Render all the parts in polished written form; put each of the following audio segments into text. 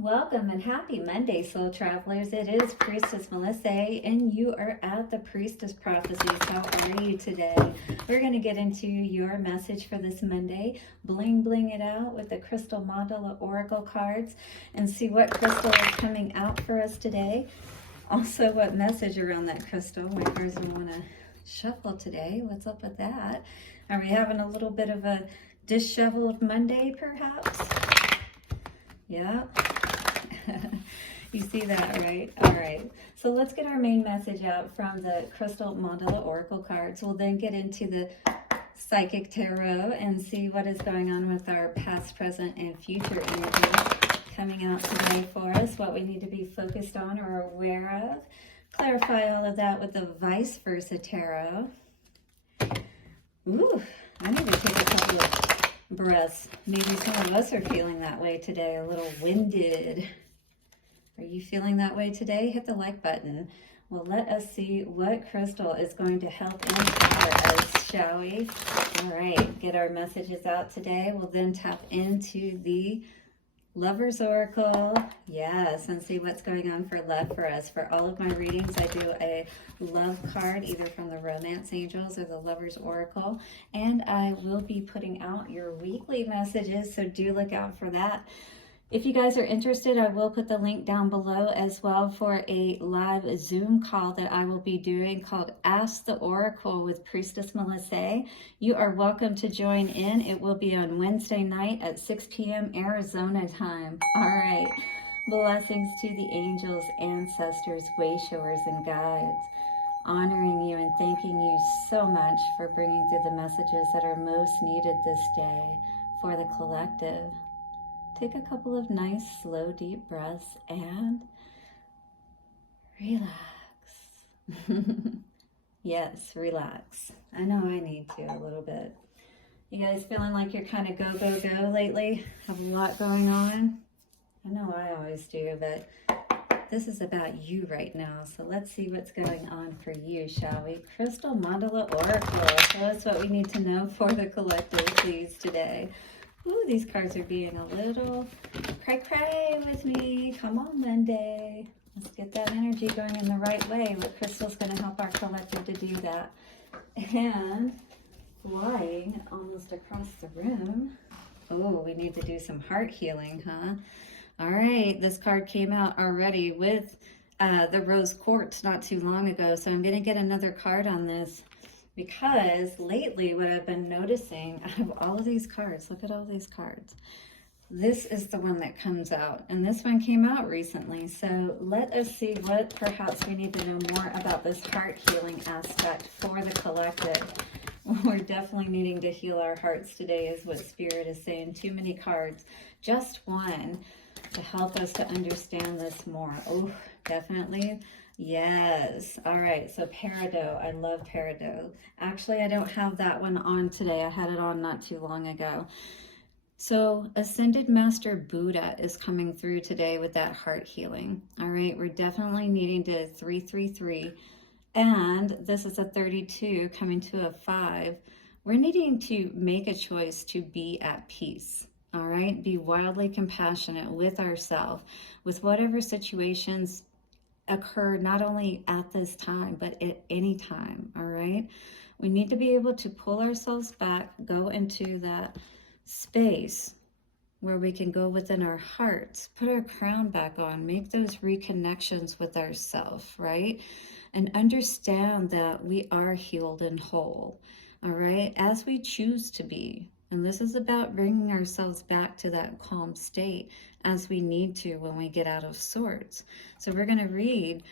Welcome and happy Monday, soul travelers. It is Priestess Melissae, and you are at the Priestess Prophecies. How are you today? We're going to get into your message for this Monday, bling it out with the Crystal Mandala Oracle cards, and see what crystal is coming out for us today. Also, what message around that crystal. My cards don't want to shuffle today. What's up with that? Are we having a little bit of a disheveled Monday, perhaps? Yeah. You see that, right? All right. So let's get our main message out from the Crystal Mandala Oracle cards. We'll then get into the Psychic Tarot and see what is going on with our past, present, and future energies coming out today for us, what we need to be focused on or aware of. Clarify all of that with the Vice Versa Tarot. Ooh, I need to take a couple of breaths. Maybe some of us are feeling that way today, a little winded. Are you feeling that way today? Hit the like button. Well, let us see what crystal is going to help inspire us, shall we? All right, get our messages out today. We'll then tap into the Lover's Oracle. Yes, and see what's going on for love for us. For all of my readings, I do a love card, either from the Romance Angels or the Lover's Oracle. And I will be putting out your weekly messages, so do look out for that. If you guys are interested, I will put the link down below as well for a live Zoom call that I will be doing called Ask the Oracle with Priestess Melissae. You are welcome to join in. It will be on Wednesday night at 6 p.m. Arizona time. All right. Blessings to the angels, ancestors, way showers, and guides. Honoring you and thanking you so much for bringing through the messages that are most needed this day for the collective. Take a couple of nice, slow, deep breaths and relax. Yes, relax. I know I need to a little bit. You guys feeling like you're kind of go lately? Have a lot going on? I know I always do, but this is about you right now. So let's see what's going on for you, shall we? Crystal Mandala Oracle. Tell us what we need to know for the collective, please, today. Ooh, these cards are being a little cray with me. Come on, Monday. Let's get that energy going in the right way. What crystal's going to help our collective to do that? And flying almost across the room. Oh, we need to do some heart healing, huh? All right, this card came out already with the Rose Quartz not too long ago. So I'm going to get another card on this. Because lately what I've been noticing, I have all of these cards. Look at all these cards. This is the one that comes out. And this one came out recently. So let us see what perhaps we need to know more about this heart healing aspect for the collective. We're definitely needing to heal our hearts today is what Spirit is saying. Too many cards. Just one to help us to understand this more. Oh, definitely. Yes. All right. So Peridot. I love Peridot. Actually, I don't have that one on today. I had it on not too long ago. So Ascended Master Buddha is coming through today with that heart healing. All right. We're definitely needing to 333. And this is a 32 coming to a 5. We're needing to make a choice to be at peace. All right. Be wildly compassionate with ourselves, with whatever situations occur not only at this time, but at any time, all right? We need to be able to pull ourselves back, go into that space where we can go within our hearts, put our crown back on, make those reconnections with ourselves, right? And understand that we are healed and whole, all right? As we choose to be. And this is about bringing ourselves back to that calm state as we need to when we get out of sorts. So we're going to read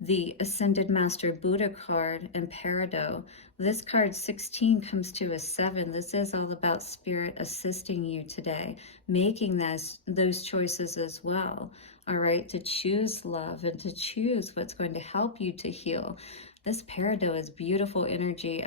the Ascended Master Buddha card and Peridot. This card 16 comes to a 7. This is all about Spirit assisting you today, making those choices as well. All right, to choose love and to choose what's going to help you to heal. This Peridot is beautiful energy.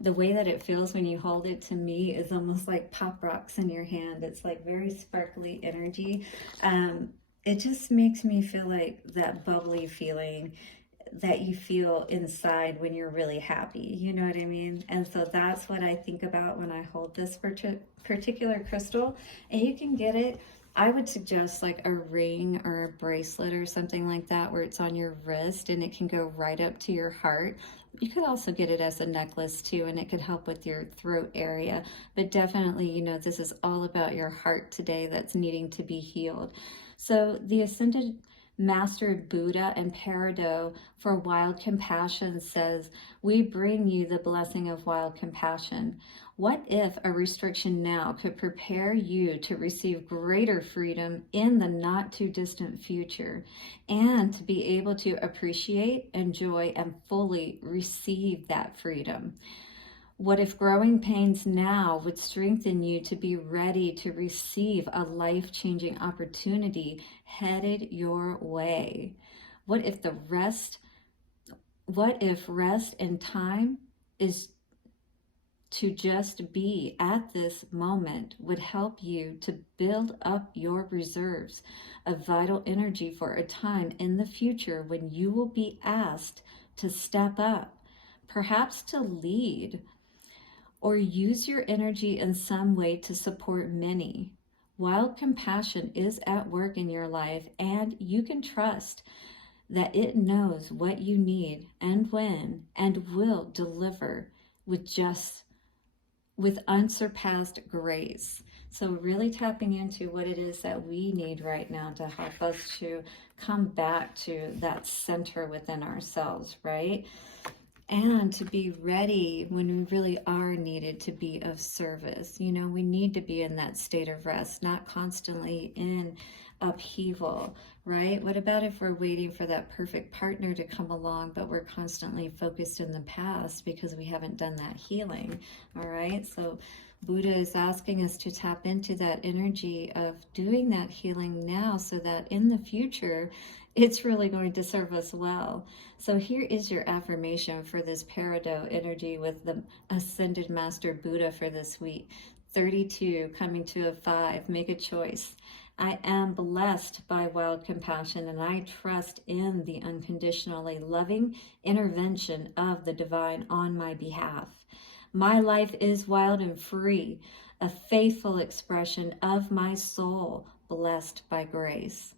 The way that it feels when you hold it to me is almost like pop rocks in your hand. It's like very sparkly energy. It just makes me feel like that bubbly feeling that you feel inside when you're really happy. You know what I mean? And so that's what I think about when I hold this particular crystal. And you can get it I would suggest like a ring or a bracelet or something like that where it's on your wrist and it can go right up to your heart. You could also get it as a necklace too, and it could help with your throat area. But definitely, you know, this is all about your heart today that's needing to be healed. So the Ascended Master Buddha and Peridot for Wild Compassion says, we bring you the blessing of wild compassion. What if a restriction now could prepare you to receive greater freedom in the not too distant future, and to be able to appreciate, enjoy, and fully receive that freedom? What if growing pains now would strengthen you to be ready to receive a life-changing opportunity headed your way? What if rest and time is to just be at this moment would help you to build up your reserves of vital energy for a time in the future when you will be asked to step up, perhaps to lead, or use your energy in some way to support many. Wild compassion is at work in your life, and you can trust that it knows what you need and when, and will deliver with unsurpassed grace. So really tapping into what it is that we need right now to help us to come back to that center within ourselves, right? And to be ready when we really are needed to be of service. You know, we need to be in that state of rest, not constantly in upheaval, right? What about if we're waiting for that perfect partner to come along, but we're constantly focused in the past because we haven't done that healing, all right? So Buddha is asking us to tap into that energy of doing that healing now so that in the future, it's really going to serve us well. So here is your affirmation for this Peridot energy with the Ascended Master Buddha for this week. 32, coming to a 5, make a choice. I am blessed by wild compassion, and I trust in the unconditionally loving intervention of the divine on my behalf. My life is wild and free, a faithful expression of my soul, blessed by grace.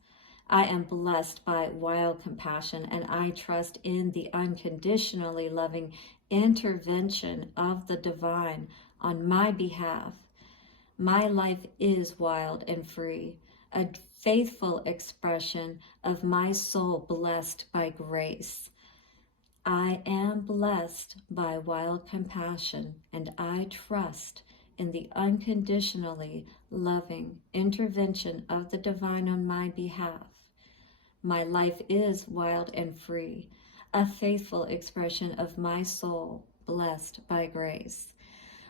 I am blessed by wild compassion, and I trust in the unconditionally loving intervention of the divine on my behalf. My life is wild and free, a faithful expression of my soul, blessed by grace. I am blessed by wild compassion, and I trust in the unconditionally loving intervention of the divine on my behalf. My life is wild and free, a faithful expression of my soul, blessed by grace.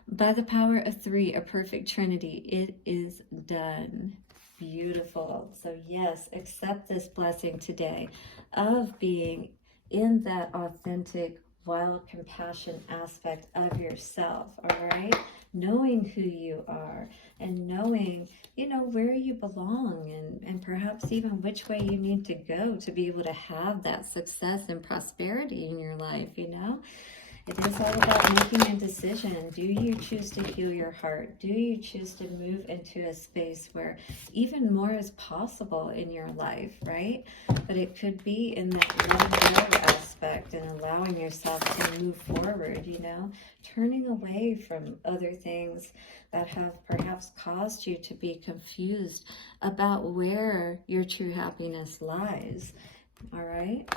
By the power of 3, a perfect Trinity, it is done. Beautiful. So yes, accept this blessing today of being in that authentic, wild compassion aspect of yourself, all right? Knowing who you are and knowing, you know, where you belong and perhaps even which way you need to go to be able to have that success and prosperity in your life, you know? It is all about making a decision. Do you choose to heal your heart? Do you choose to move into a space where even more is possible in your life, right? But it could be in that letting go aspect and allowing yourself to move forward, you know, turning away from other things that have perhaps caused you to be confused about where your true happiness lies. All right,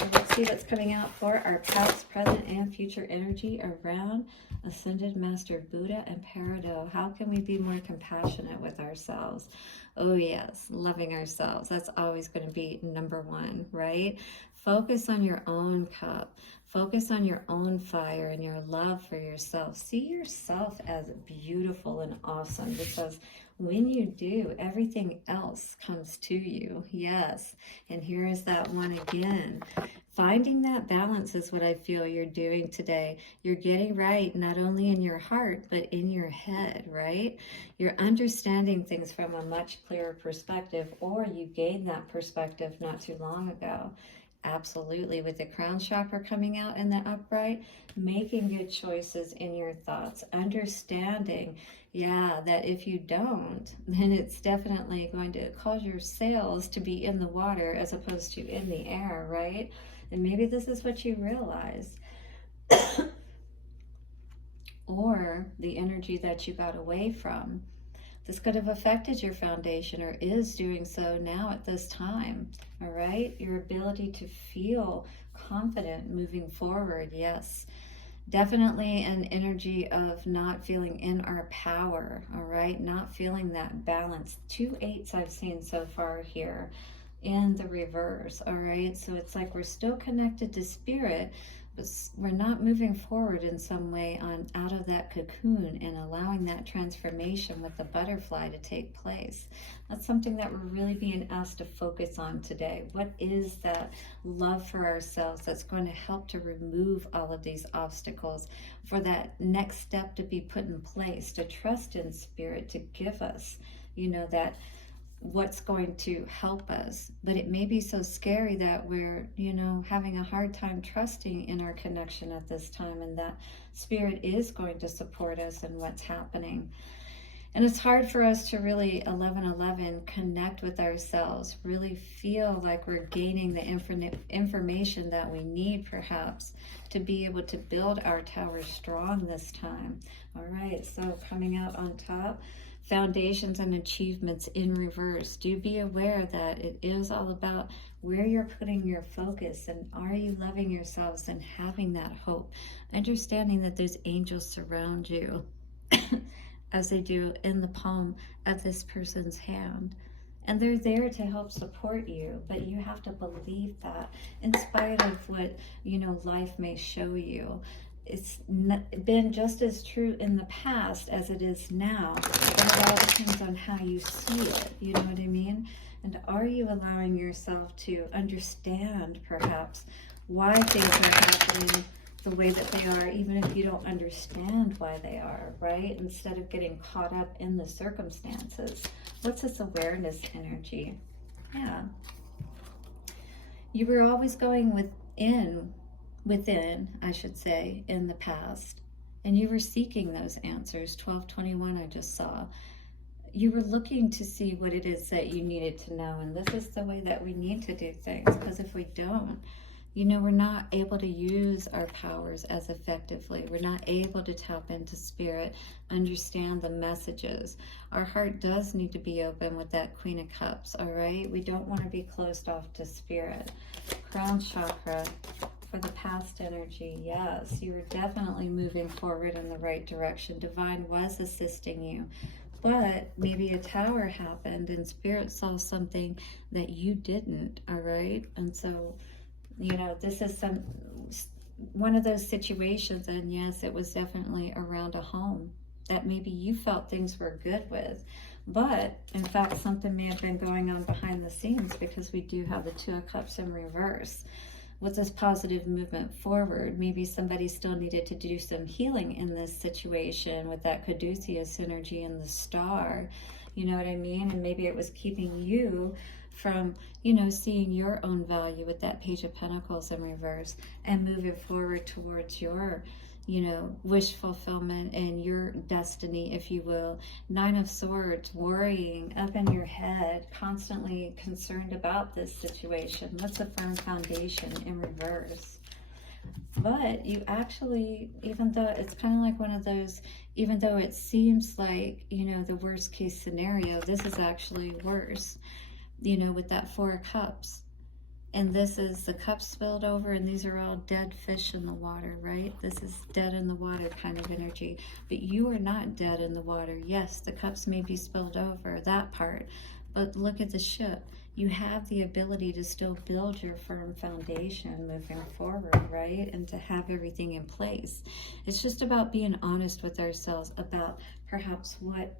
so let's see what's coming out for our past, present, and future energy around Ascended Master Buddha and Peridot. How can we be more compassionate with ourselves? Oh yes, loving ourselves. That's always going to be number one, right? Focus on your own cup. Focus on your own fire and your love for yourself. See yourself as beautiful and awesome, because when you do, everything else comes to you. Yes. And here is that one again. Finding that balance is what I feel you're doing today. You're getting right, not only in your heart, but in your head, right? You're understanding things from a much clearer perspective, or you gained that perspective not too long ago. Absolutely. With the crown chakra coming out in the upright, making good choices in your thoughts, understanding, Yeah, that if you don't, then it's definitely going to cause your sails to be in the water as opposed to in the air, right? And maybe this is what you realize. Or the energy that you got away from. This could have affected your foundation, or is doing so now at this time, all right? Your ability to feel confident moving forward, yes. Definitely an energy of not feeling in our power, all right? Not feeling that balance. 2 8s I've seen so far here in the reverse, all right? So it's like we're still connected to spirit, but we're not moving forward in some way on out of that cocoon and allowing that transformation with the butterfly to take place. That's something that we're really being asked to focus on today. What is that love for ourselves that's going to help to remove all of these obstacles, for that next step to be put in place, to trust in spirit to give us, you know, that what's going to help us. But it may be so scary that we're, you know, having a hard time trusting in our connection at this time, and that spirit is going to support us in what's happening. And it's hard for us to really 1111 connect with ourselves, really feel like we're gaining the information that we need perhaps to be able to build our tower strong this time. All right, so coming out on top, foundations and achievements in reverse. Do be aware that it is all about where you're putting your focus, and are you loving yourselves and having that hope, understanding that those angels surround you as they do in the palm of this person's hand, and they're there to help support you. But you have to believe that in spite of what, you know, life may show you. It's been just as true in the past as it is now, but it all depends on how you see it, you know what I mean? And are you allowing yourself to understand perhaps why things are happening the way that they are, even if you don't understand why they are, right? Instead of getting caught up in the circumstances. What's this awareness energy? Yeah. You were always going within, I should say, in the past, and you were seeking those answers. 1221 I just saw. You were looking to see what it is that you needed to know, and this is the way that we need to do things, because if we don't, you know, we're not able to use our powers as effectively. We're not able to tap into spirit, understand the messages. Our heart does need to be open with that Queen of Cups, all right? We don't want to be closed off to spirit. Crown chakra. For the past energy, yes, you were definitely moving forward in the right direction. Divine was assisting you, but maybe a tower happened and spirit saw something that you didn't, all right? And so, you know, this is one of those situations, and yes, it was definitely around a home that maybe you felt things were good with, but in fact something may have been going on behind the scenes, because we do have the 2 of Cups in reverse. With this positive movement forward, maybe somebody still needed to do some healing in this situation with that caduceus energy and the star, you know what I mean? And maybe it was keeping you from, you know, seeing your own value with that Page of Pentacles in reverse and moving forward towards your, you know, wish fulfillment and your destiny, if you will. 9 of Swords, worrying up in your head, constantly concerned about this situation. What's a firm foundation in reverse? But you actually, even though it's kind of like one of those, even though it seems like, you know, the worst case scenario, this is actually worse, you know, with that 4 of Cups. And this is the cup spilled over, and these are all dead fish in the water, right? This is dead in the water kind of energy. But you are not dead in the water. Yes, the cups may be spilled over, that part. But look at the ship. You have the ability to still build your firm foundation moving forward, right? And to have everything in place. It's just about being honest with ourselves about perhaps what,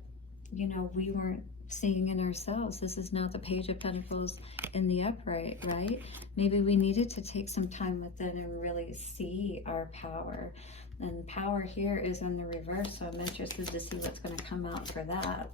you know, we weren't seeing in ourselves. This is not the Page of Pentacles in the upright, right? Maybe we needed to take some time within and really see our power. And power here is in the reverse, so I'm interested to see what's going to come out for that.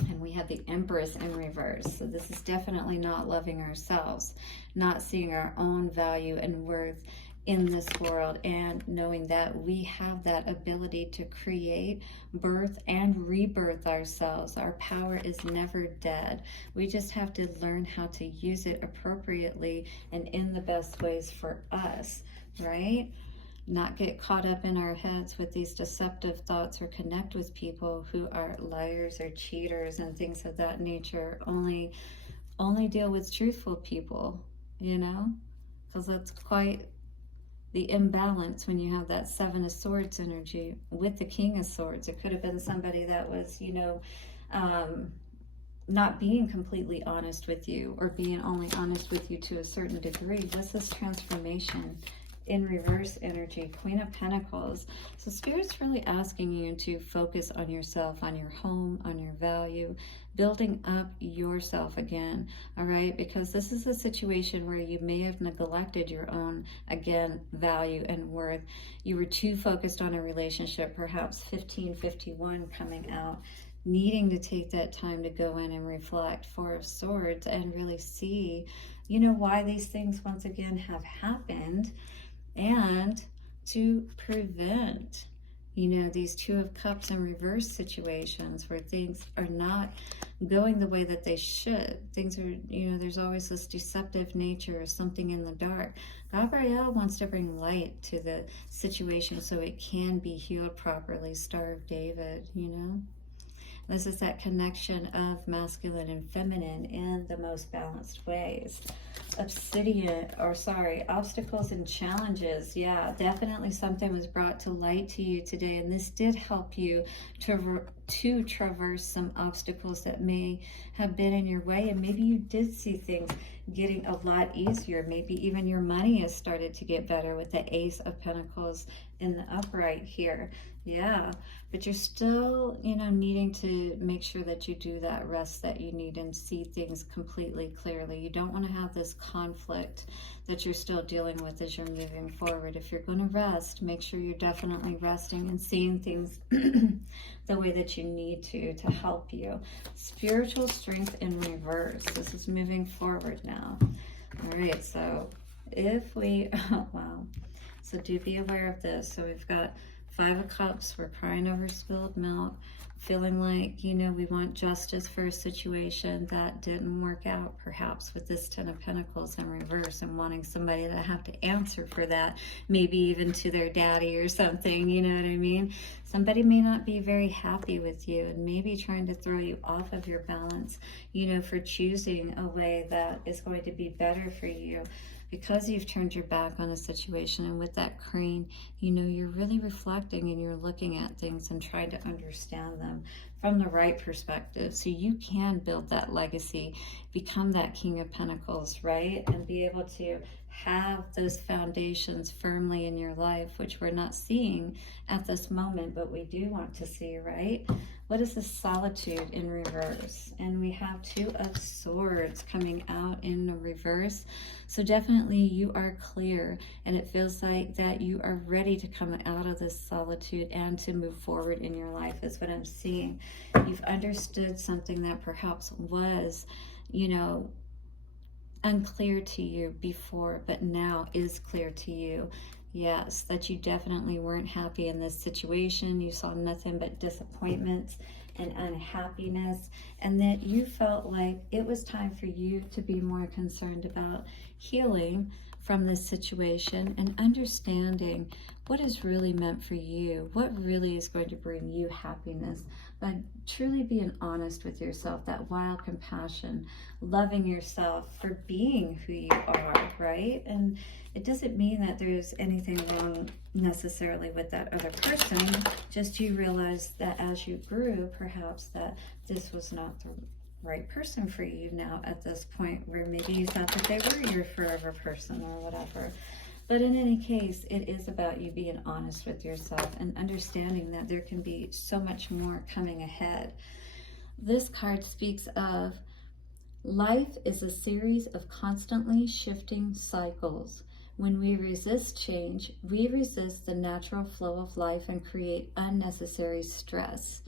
And we have the Empress in reverse. So this is definitely not loving ourselves, not seeing our own value and worth in this world, and knowing that we have that ability to create, birth, and rebirth ourselves. Our power is never dead. We just have to learn how to use it appropriately and in the best ways for us, right? Not get caught up in our heads with these deceptive thoughts, or connect with people who are liars or cheaters and things of that nature. Only deal with truthful people, you know, because that's quite the imbalance when you have that Seven of Swords energy with the King of Swords. It could have been somebody that was, you know, not being completely honest with you, or being only honest with you to a certain degree. What's this transformation in reverse energy? Queen of Pentacles. So Spirit's really asking you to focus on yourself, on your home, on your value, building up yourself again, all right? Because this is a situation where you may have neglected your own, again, value and worth. You were too focused on a relationship, perhaps 1551 coming out, needing to take that time to go in and reflect. Four of Swords, and really see, you know, why these things once again have happened, and to prevent, you know, these Two of Cups in reverse situations where things are not going the way that they should. Things are, you know, there's always this deceptive nature or something in the dark. Gabrielle wants to bring light to the situation so it can be healed properly. Star of David, you know. This is that connection of masculine and feminine in the most balanced ways. Obstacles and challenges. Yeah, definitely something was brought to light to you today, and this did help you to traverse some obstacles that may have been in your way, and maybe you did see things getting a lot easier. Maybe even your money has started to get better with the Ace of Pentacles in the upright here. Yeah, but you're still, you know, needing to make sure that you do that rest that you need and see things completely clearly. You don't want to have this conflict that you're still dealing with as you're moving forward. If you're going to rest, make sure you're definitely resting and seeing things the way that you need to help you. Spiritual strength in reverse. This is moving forward now. All right, so if we, wow. So do be aware of this. So we've got Five of Cups. We're crying over spilled milk, feeling like, you know, we want justice for a situation that didn't work out, perhaps with this Ten of Pentacles in reverse, and wanting somebody to have to answer for that, maybe even to their daddy or something, you know what I mean? Somebody may not be very happy with you and maybe trying to throw you off of your balance, you know, for choosing a way that is going to be better for you. Because you've turned your back on a situation, and with that Crane, you know, you're really reflecting and you're looking at things and trying to understand them from the right perspective, so you can build that legacy, become that King of Pentacles, right? And be able to have those foundations firmly in your life, which we're not seeing at this moment, but we do want to see, right? What is the Solitude in reverse? And we have Two of Swords coming out in the reverse. So definitely you are clear, and it feels like that you are ready to come out of this solitude and to move forward in your life is what I'm seeing. You've understood something that perhaps was, you know, unclear to you before, but now is clear to you. Yes, that you definitely weren't happy in this situation. You saw nothing but disappointments and unhappiness, and that you felt like it was time for you to be more concerned about healing from this situation and understanding what is really meant for you, what really is going to bring you happiness, but truly being honest with yourself, that wild compassion, loving yourself for being who you are, right? And it doesn't mean that there's anything wrong necessarily with that other person, just you realize that as you grew, perhaps that this was not the right person for you now at this point, where maybe you thought that they were your forever person or whatever. But in any case, it is about you being honest with yourself and understanding that there can be so much more coming ahead. This card speaks of life is a series of constantly shifting cycles. When we resist change, we resist the natural flow of life and create unnecessary stress.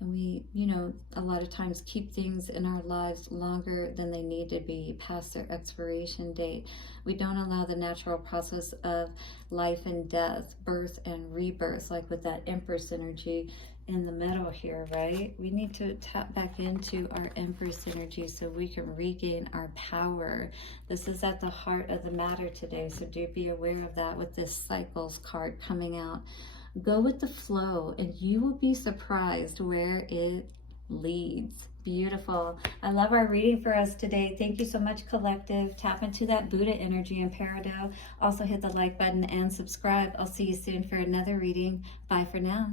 And we, you know, a lot of times keep things in our lives longer than they need to be, past their expiration date. We don't allow the natural process of life and death, birth and rebirth, like with that Empress energy in the middle here, right? We need to tap back into our Empress energy so we can regain our power. This is at the heart of the matter today, so do be aware of that with this Cycles card coming out. Go with the flow and you will be surprised where it leads. Beautiful. I love our reading for us today. Thank you so much, collective. Tap into that Buddha energy in Peridot. Also hit the like button and subscribe. I'll see you soon for another reading. Bye for now.